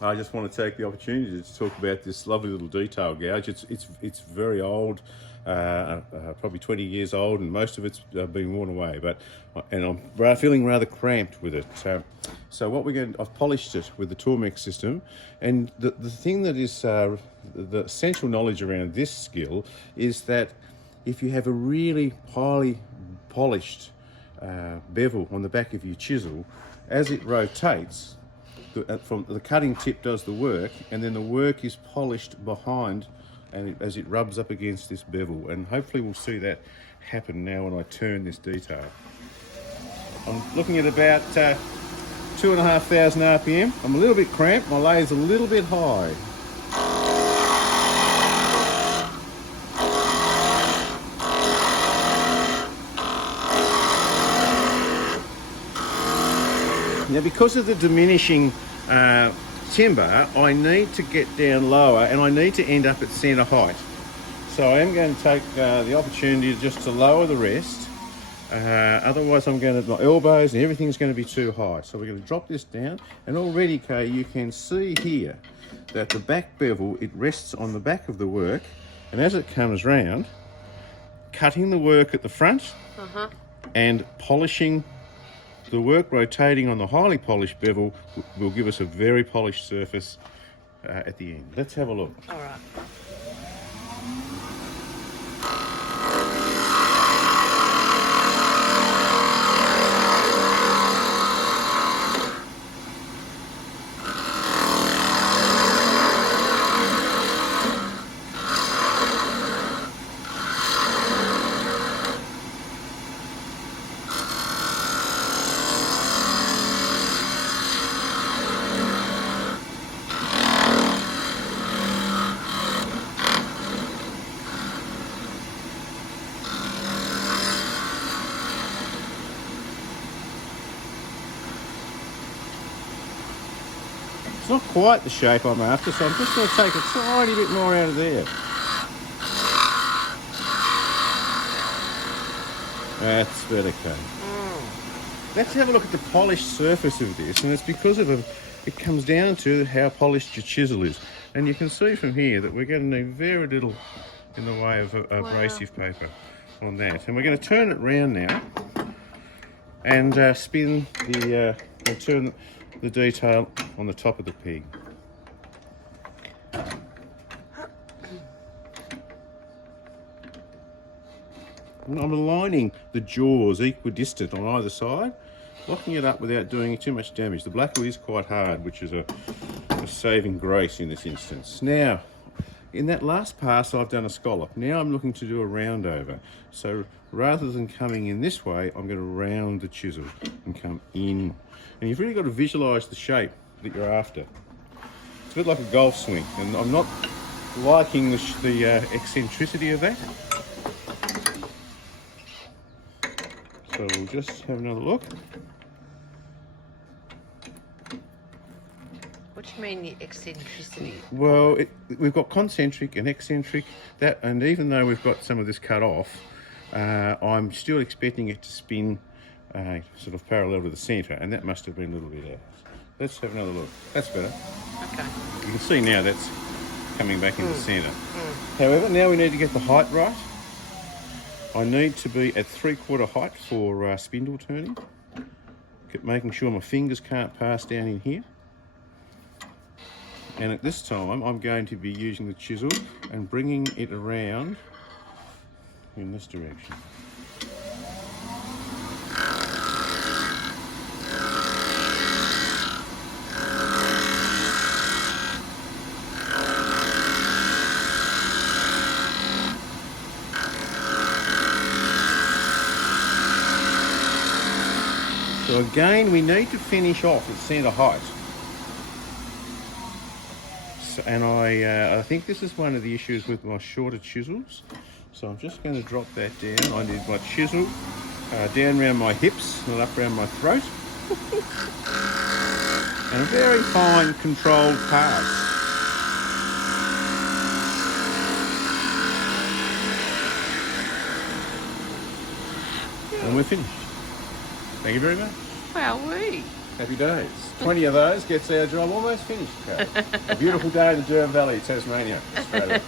I just want to take the opportunity to talk about this lovely little detail gouge. It's very old, probably 20 years old, and most of it's been worn away. And I'm feeling rather cramped with it. So what I've polished it with the Tormex system, and the thing that is the essential knowledge around this skill is that if you have a really highly polished bevel on the back of your chisel, as it rotates, from the cutting tip does the work, and then the work is polished behind, and as it rubs up against this bevel, and hopefully we'll see that happen now when I turn this detail. I'm looking at about 2,500 RPM. I'm a little bit cramped, my lathe's a little bit high. Now, because of the diminishing timber, I need to get down lower, and I need to end up at centre height. So I am going to take the opportunity just to lower the rest. Otherwise, my elbows and everything's going to be too high. So we're going to drop this down, and already, Kay, you can see here that the back bevel, it rests on the back of the work, and as it comes round, cutting the work at the front and polishing the work, rotating on the highly polished bevel, will give us a very polished surface at the end. Let's have a look. All right. It's not quite the shape I'm after, so I'm just going to take a tiny bit more out of there. That's better, Kay. Let's have a look at the polished surface of this, and it's because of it comes down to how polished your chisel is. And you can see from here that we're going to need very little in the way of abrasive paper on that. And we're going to turn it round now and spin and turn the detail on the top of the peg. And I'm aligning the jaws equidistant on either side, locking it up without doing too much damage. The Blackwood is quite hard, which is a saving grace in this instance. Now, in that last pass I've done a scallop. Now I'm looking to do a round over. So rather than coming in this way, I'm going to round the chisel and come in. And you've really got to visualise the shape that you're after. It's a bit like a golf swing, and I'm not liking the eccentricity of that. So we'll just have another look. What do you mean the eccentricity? Well, we've got concentric and eccentric, and even though we've got some of this cut off, I'm still expecting it to spin sort of parallel to the centre, and that must have been a little bit out. Let's have another look. That's better. Okay. You can see now that's coming back into centre. However, now we need to get the height right. I need to be at 3/4 height for spindle turning, making sure my fingers can't pass down in here. And at this time, I'm going to be using the chisel and bringing it around in this direction. So again, we need to finish off at centre height. So, and I think this is one of the issues with my shorter chisels. So I'm just going to drop that down. I need my chisel down around my hips, not up around my throat. And a very fine controlled pass. And we're finished. Thank you very much. Wowee. Happy days. 20 of those gets our job almost finished, Carol. A beautiful day in the Derwent Valley, Tasmania, Australia.